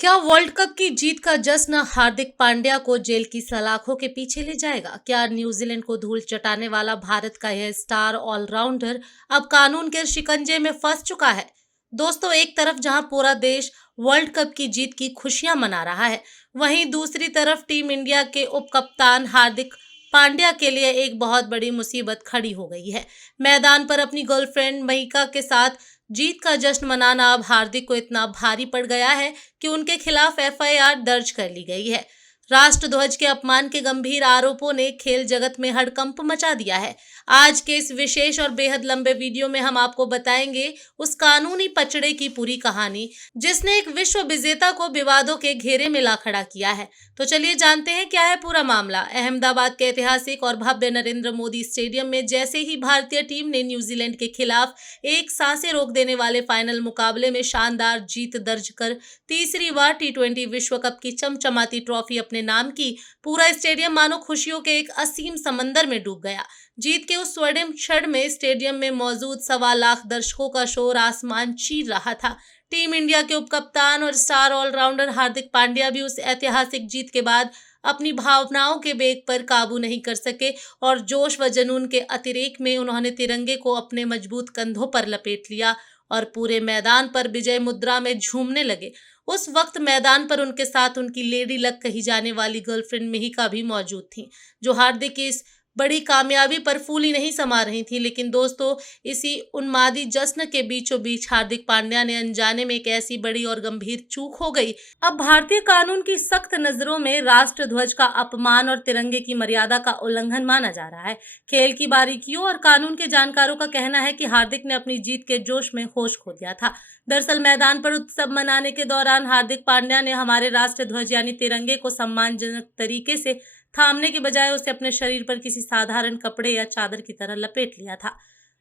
क्या world cup की जीत का जश्न हार्दिक पांड्या को जेल की सलाखों के पीछे ले जाएगा? क्या न्यूजीलैंड को धूल चटाने वाला भारत का यह स्टार ऑलराउंडर अब कानून के शिकंजे में फंस चुका है? दोस्तों, एक तरफ जहां पूरा देश वर्ल्ड कप की जीत की खुशियां मना रहा है, वहीं दूसरी तरफ टीम इंडिया के उप कप्तान हार्दिक पांड्या के लिए एक बहुत बड़ी मुसीबत खड़ी हो गई है। मैदान पर अपनी गर्लफ्रेंड मयिका के साथ जीत का जश्न मनाना अब हार्दिक को इतना भारी पड़ गया है कि उनके खिलाफ एफआईआर दर्ज कर ली गई है। राष्ट्रध्वज के अपमान के गंभीर आरोपों ने खेल जगत में हड़कंप मचा दिया है। आज के इस विशेष और बेहद लंबे वीडियो में हम आपको बताएंगे उस कानूनी पचड़े की पूरी कहानी जिसने एक विश्व विजेता को विवादों के घेरे में ला खड़ा किया है। तो चलिए जानते हैं क्या है पूरा मामला। अहमदाबाद के ऐतिहासिक और भव्य नरेंद्र मोदी स्टेडियम में जैसे ही भारतीय टीम ने न्यूजीलैंड के खिलाफ एक सांसें रोक देने वाले फाइनल मुकाबले में शानदार जीत दर्ज कर तीसरी बार टी20 विश्व कप की चमचमाती ट्रॉफी अपने नाम की, पूरा स्टेडियम मानो खुशियों के एक असीम समंदर में डूब गया। जीत के उस स्वर्णिम क्षण में स्टेडियम में मौजूद 1.25 लाख दर्शकों का शोर आसमान चीर रहा था। टीम इंडिया के उपकप्तान और स्टार ऑलराउंडर हार्दिक पांड्या भी उस ऐतिहासिक जीत के बाद अपनी भावनाओं के बेग पर काबू नहीं कर सके और जोश व जुनून के अतिरेक में उन्होंने तिरंगे को अपने मजबूत कंधों पर लपेट लिया और पूरे मैदान पर विजय मुद्रा में झूमने लगे। उस वक्त मैदान पर उनके साथ उनकी लेडी लक कही जाने वाली गर्लफ्रेंड मिहिका भी मौजूद थी, जो हार्दिक की इस बड़ी कामयाबी पर फूली नहीं समा रही थी। लेकिन दोस्तों, इसी उन्मादी जश्न के बीचों बीच हार्दिक पांड्या ने अनजाने में एक ऐसी बड़ी और गंभीर चूक हो गई। अब भारतीय कानून की सख्त नजरों में राष्ट्रध्वज का अपमान और तिरंगे की मर्यादा का उल्लंघन माना जा रहा है। खेल की बारीकियों और कानून के जानकारों का कहना है कि हार्दिक ने अपनी जीत के जोश में होश खो दिया था। दरअसल मैदान पर उत्सव मनाने के दौरान हार्दिक पांड्या ने हमारे राष्ट्रध्वज यानी तिरंगे को सम्मानजनक तरीके से थामने के बजाय उसे अपने शरीर पर किसी साधारण कपड़े या चादर की तरह लपेट लिया था।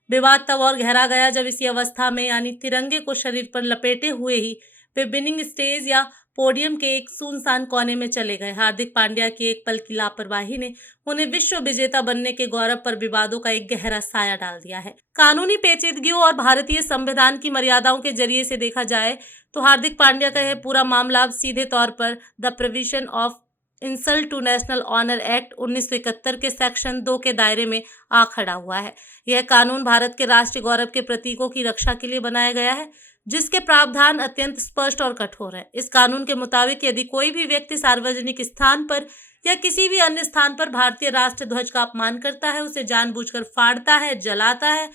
विवाद तब और गहरा गया जब इसी अवस्था में यानी तिरंगे को शरीर पर लपेटे हुए ही वे विनिंग स्टेज या पोडियम के एक सुनसान कोने में चले गए। हार्दिक पांड्या की एक पल की लापरवाही ने उन्हें विश्व विजेता बनने के गौरव पर विवादों का एक गहरा साया डाल दिया है। कानूनी पेचीदगियों और भारतीय संविधान की मर्यादाओं के जरिए से देखा जाए तो हार्दिक पांड्या का यह पूरा मामला अब सीधे तौर पर the provision of insult to national honour act 1971 के सेक्शन 2 के दायरे में आ खड़ा हुआ है। यह कानून भारत के राष्ट्रीय गौरव के प्रतीकों की रक्षा के लिए बनाया गया है, जिसके प्रावधान अत्यंत स्पष्ट और कठोर है। इस कानून के मुताबिक यदि कोई भी व्यक्ति सार्वजनिक स्थान पर या किसी भी अन्य स्थान पर भारतीय राष्ट्रध्वज का अपमान करता है, उसे जानबूझकर फाड़ता है, जलाता है,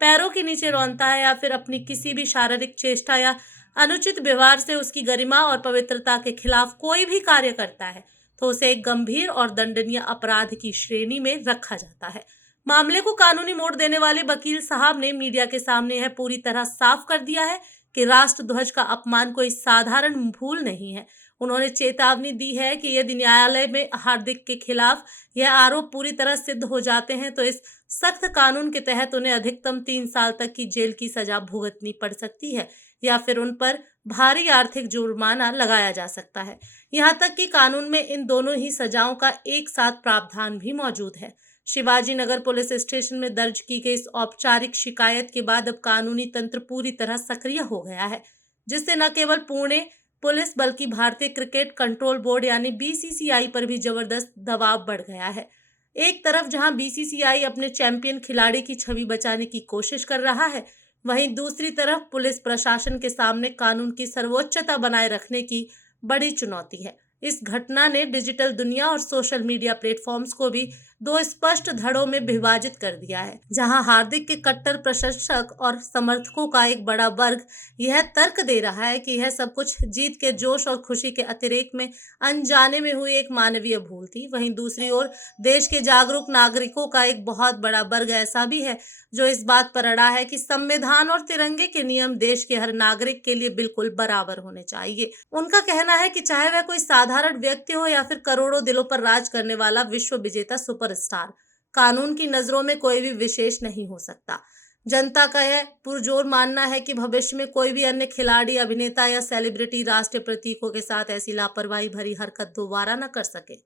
पैरों के नीचे रौंदता है या फिर अपनी किसी भी शारीरिक चेष्टा या अनुचित व्यवहार से उसकी गरिमा और पवित्रता के खिलाफ कोई भी कार्य करता है, तो उसे एक गंभीर और दंडनीय अपराध की श्रेणी में रखा जाता है। मामले को कानूनी मोड़ देने वाले वकील साहब ने मीडिया के सामने यह पूरी तरह साफ कर दिया है कि राष्ट्रध्वज का अपमान कोई साधारण भूल नहीं है। उन्होंने चेतावनी दी है कि यदि न्यायालय में हार्दिक के खिलाफ यह आरोप पूरी तरह सिद्ध हो जाते हैं तो इस सख्त कानून के तहत उन्हें अधिकतम 3 साल तक की जेल की सजा भुगतनी पड़ सकती है या फिर उन पर भारी आर्थिक जुर्माना लगाया जा सकता है। यहाँ तक कि कानून में इन दोनों ही सजाओं का एक साथ प्रावधान भी मौजूद है। शिवाजी नगर पुलिस स्टेशन में दर्ज की गई इस औपचारिक शिकायत के बाद अब कानूनी तंत्र पूरी तरह सक्रिय हो गया है, जिससे न केवल पुणे पुलिस बल्कि भारतीय क्रिकेट कंट्रोल बोर्ड यानी बीसीसीआई पर भी जबरदस्त दबाव बढ़ गया है। एक तरफ जहां बीसीसीआई अपने चैंपियन खिलाड़ी की छवि बचाने की कोशिश कर रहा है, वहीं दूसरी तरफ पुलिस प्रशासन के सामने कानून की सर्वोच्चता बनाए रखने की बड़ी चुनौती है। इस घटना ने डिजिटल दुनिया और सोशल मीडिया प्लेटफॉर्म्स को भी दो स्पष्ट धड़ों में विभाजित कर दिया है, जहां हार्दिक के कट्टर प्रशंसक और समर्थकों का एक बड़ा वर्ग यह तर्क दे रहा है कि यह सब कुछ जीत के जोश और खुशी के अतिरेक में अनजाने में हुई एक मानवीय भूल थी। वहीं दूसरी ओर देश के जागरूक नागरिकों का एक बहुत बड़ा वर्ग ऐसा भी है जो इस बात पर अड़ा है कि संविधान और तिरंगे के नियम देश के हर नागरिक के लिए बिल्कुल बराबर होने चाहिए। उनका कहना है कि चाहे वह कोई साधारण व्यक्ति हो या फिर करोड़ों दिलों पर राज करने वाला विश्व विजेता सुपरस्टार, कानून की नजरों में कोई भी विशेष नहीं हो सकता। जनता का यह पुरजोर मानना है कि भविष्य में कोई भी अन्य खिलाड़ी, अभिनेता या सेलिब्रिटी राष्ट्रीय प्रतीकों के साथ ऐसी लापरवाही भरी हरकत दोबारा न कर सके।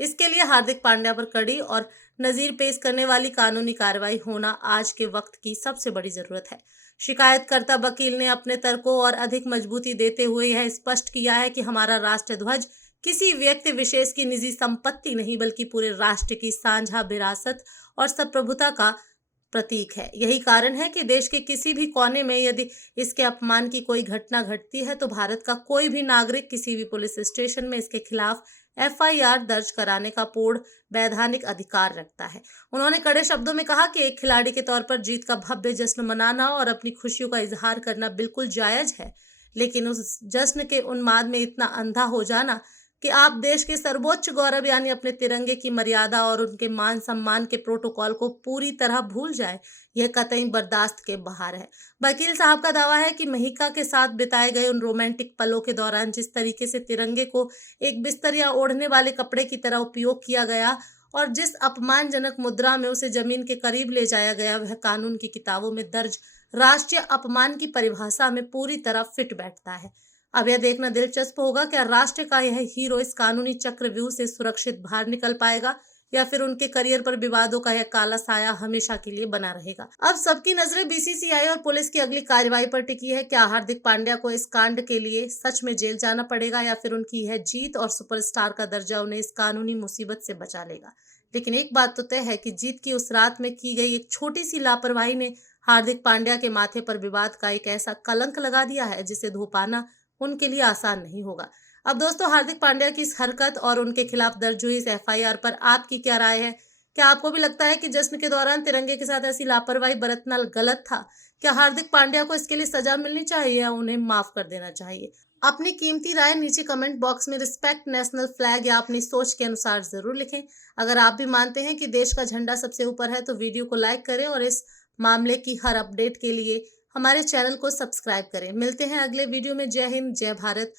इसके लिए हार्दिक पांड्या पर कड़ी और नजीर पेश करने वाली कानूनी कार्रवाई होना आज के वक्त की सबसे बड़ी जरूरत है। शिकायतकर्ता वकील ने अपने तर्कों और अधिक मजबूती देते हुए यह स्पष्ट किया है कि हमारा राष्ट्र ध्वज किसी व्यक्ति विशेष की निजी संपत्ति नहीं बल्कि पूरे राष्ट्र की साझा विरासत और संप्रभुता का प्रतीक है। यही कारण है कि देश के किसी भी कोने में यदि इसके अपमान की कोई घटना घटती है तो भारत का कोई भी नागरिक किसी भी पुलिस स्टेशन में इसके खिलाफ एफआईआर दर्ज कराने का पूर्ण वैधानिक अधिकार रखता है। उन्होंने कड़े शब्दों में कहा कि एक खिलाड़ी के तौर पर जीत का भव्य जश्न मनाना और अपनी खुशियों का इजहार करना बिल्कुल जायज है, लेकिन उस जश्न के उन्माद में इतना अंधा हो जाना कि आप देश के सर्वोच्च गौरव यानी अपने तिरंगे की मर्यादा और उनके मान सम्मान के प्रोटोकॉल को पूरी तरह भूल जाए, यह कतई बर्दाश्त के बाहर है। वकील साहब का दावा है कि महिका के साथ बिताए गए उन रोमांटिक पलों के दौरान जिस तरीके से तिरंगे को एक बिस्तर या ओढ़ने वाले कपड़े की तरह उपयोग किया गया और जिस अपमानजनक मुद्रा में उसे जमीन के करीब ले जाया गया, वह कानून की किताबों में दर्ज राष्ट्रीय अपमान की परिभाषा में पूरी तरह फिट बैठता है। अब यह देखना दिलचस्प होगा क्या राष्ट्र का यह हीरो इस कानूनी चक्रव्यूह से सुरक्षित बाहर निकल पाएगा या फिर उनके करियर पर विवादों का यह काला साया हमेशा के लिए बना रहेगा। अब सबकी नजरें बीसीसीआई और पुलिस की अगली कार्रवाई पर टिकी है। क्या हार्दिक पांड्या को इस कांड के लिए सच में जेल जाना पड़ेगा या फिर उनकी यह जीत और सुपरस्टार का दर्जा उन्हें इस कानूनी मुसीबत से बचा लेगा। लेकिन एक बात तो तय है कि जीत की उस रात में की गई एक छोटी सी लापरवाही ने हार्दिक पांड्या के माथे पर विवाद का एक ऐसा कलंक लगा दिया है जिसे धो पाना उनके लिए आसान नहीं होगा। अब दोस्तों, हार्दिक पांड्या की इस हरकत और उनके खिलाफ दर्ज हुई इस एफआईआर पर आपकी क्या राय है? क्या आपको भी लगता है कि जश्न के दौरान तिरंगे के साथ ऐसी लापरवाही बरतना गलत था? क्या हार्दिक पांड्या को इसके लिए सजा मिलनी चाहिए या उन्हें माफ कर देना चाहिए? अपनी कीमती राय नीचे कमेंट बॉक्स में रिस्पेक्ट नेशनल फ्लैग या अपनी सोच के अनुसार जरूर लिखें। अगर आप भी मानते हैं कि देश का झंडा सबसे ऊपर है तो वीडियो को लाइक करें और इस मामले की हर अपडेट के लिए हमारे चैनल को सब्सक्राइब करें। मिलते हैं अगले वीडियो में। जय हिंद, जय भारत।